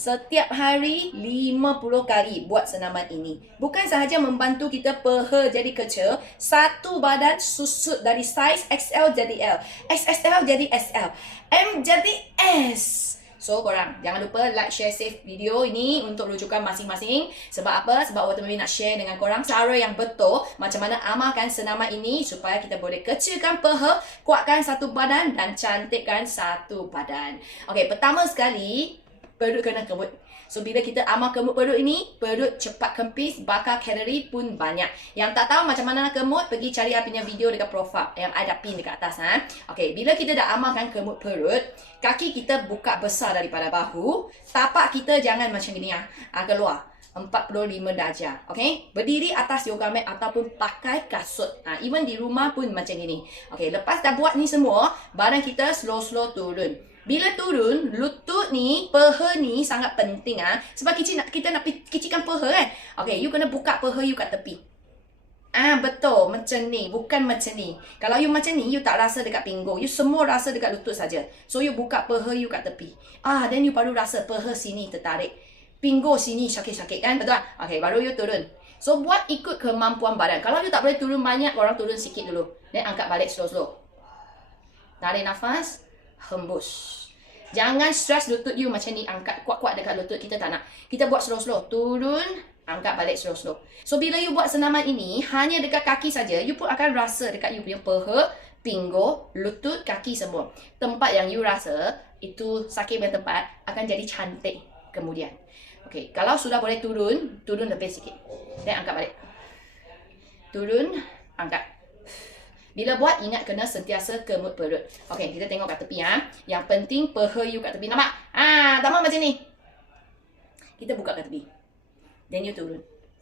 Setiap hari 50 kali buat senaman ini. Bukan sahaja membantu kita peha jadi kecil, satu badan susut dari saiz XL jadi L, XXL jadi SL, M jadi S. So korang jangan lupa like, share, save video ini untuk rujukan masing-masing. Sebab apa? Sebab Water Mami nak share dengan korang cara yang betul macam mana amalkan senaman ini supaya kita boleh kecilkan peha, kuatkan satu badan dan cantikkan satu badan. Okey, pertama sekali perut kena kemut. So bila kita amal kemut perut ini, perut cepat kempis, bakar kalori pun banyak. Yang tak tahu macam mana nak kemut, pergi cari I punya video dekat profile yang I dah pin dekat atas. Ha? Okay, bila kita dah amalkan kemut perut, kaki kita buka besar daripada bahu, tapak kita jangan macam gini ya, ha? keluar. 45 darjah. Okay? Berdiri atas yoga mat ataupun pakai kasut. Ha, even di rumah pun macam gini. Okay, lepas dah buat ni semua, badan kita slow-slow turun. Bila turun, lutut ni, peha ni sangat penting ah. Sebab kita nak kita nak kecilkan peha kan. Okay, you kena buka peha you kat tepi. Ah betul, macam ni, bukan macam ni. Kalau you macam ni, you tak rasa dekat pinggul. You semua rasa dekat lutut saja. So you buka peha you kat tepi. Ah, then you baru rasa peha sini tertarik. Pinggul sini sakit-sakit kan? Betul tak? Okay, baru you turun. So buat ikut kemampuan badan. Kalau you tak boleh turun banyak, orang turun sikit dulu. Then angkat balik slow-slow. Tarik nafas hembus. Jangan stress lutut you macam ni angkat kuat-kuat dekat lutut kita tak nak. Kita buat slow-slow. Turun, angkat balik slow-slow. So bila you buat senaman ini hanya dekat kaki saja, you pun akan rasa dekat you punya peha, pinggul, lutut, kaki semua. Tempat yang you rasa itu sakit punya tempat akan jadi cantik kemudian. Okay, kalau sudah boleh turun, turun lebih sikit. Dan angkat balik. Turun, angkat. Bila buat, ingat kena sentiasa kemut perut. Okey, kita tengok kat tepi ya. Yang penting peha you kat tepi. Nampak? Ah, tak macam ni. Kita buka kat tepi. Then you turun.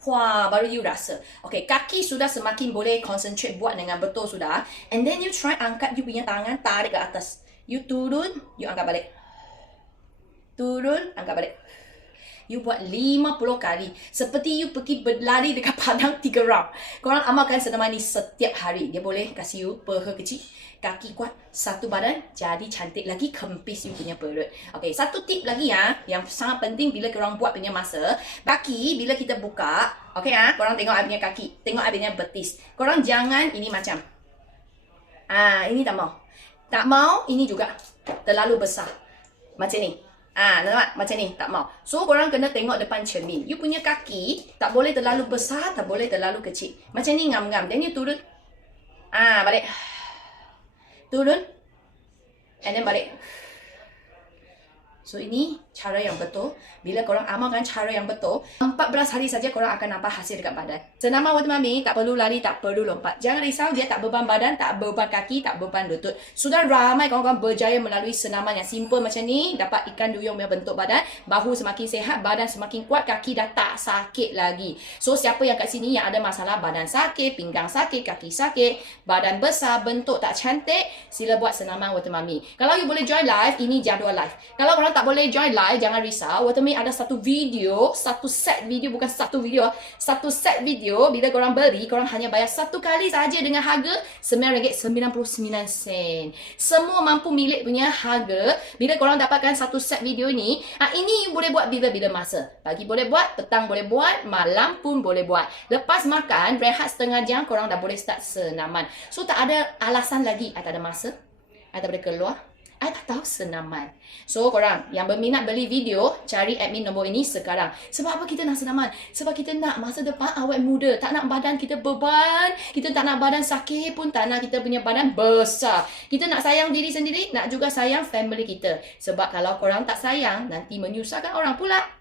Wah, baru you rasa. Okey, kaki sudah semakin boleh concentrate buat dengan betul sudah. And then you try angkat you punya tangan, tarik ke atas. You turun, you angkat balik. Turun, angkat balik. You buat 50 kali. Seperti you pergi berlari dekat padang 3 round. Korang amalkan senaman ni setiap hari. Dia boleh kasih you peha kecil. Kaki kuat. Satu badan. Jadi cantik lagi. Kempis you punya perut. Okay, satu tip lagi ya. Yang sangat penting bila korang buat punya masa. Kaki bila kita buka. Okay ya. Korang tengok I punya kaki. Tengok I punya betis. Korang jangan ini macam. Ah, ini tak mau. Tak mau. Ini juga. Terlalu besar. Macam ni. Ah, nampak macam ni, tak mau. So korang kena tengok depan cermin. You punya kaki tak boleh terlalu besar, tak boleh terlalu kecil. Macam ni ngam-ngam. Then you turun. Ah, balik. Turun. And then balik. So ini cara yang betul. Bila korang amalkan cara yang betul, 14 hari saja korang akan nampak hasil dekat badan. Senaman Water Mami tak perlu lari, tak perlu lompat. Jangan risau dia tak beban badan, tak beban kaki, tak beban lutut. Sudah ramai kawan-kawan berjaya melalui senaman yang simple macam ni, dapat ikan duyung punya bentuk badan, bahu semakin sehat, badan semakin kuat, kaki dah tak sakit lagi. So siapa yang kat sini yang ada masalah badan sakit, pinggang sakit, kaki sakit, badan besar, bentuk tak cantik, sila buat senaman Water Mami. Kalau you boleh join live, ini jadual live. Kalau korang tak boleh join live, jangan risau. Watermate ada satu video, satu set video, bukan satu video. Satu set video, bila korang beli, korang hanya bayar satu kali saja dengan harga RM9.99. Semua mampu milik punya harga. Bila korang dapatkan satu set video ni, ha, ini boleh buat bila-bila masa. Pagi boleh buat, petang boleh buat, malam pun boleh buat. Lepas makan, rehat setengah jam, korang dah boleh start senaman. So, tak ada alasan lagi. Ada masa. Tak boleh keluar. I tak tahu senaman. So korang yang berminat beli video, cari admin nombor ini sekarang. Sebab apa kita nak senaman? Sebab kita nak masa depan awet muda. Tak nak badan kita beban. Kita tak nak badan sakit pun tak nak kita punya badan besar. Kita nak sayang diri sendiri, nak juga sayang family kita. Sebab kalau korang tak sayang, nanti menyusahkan orang pula.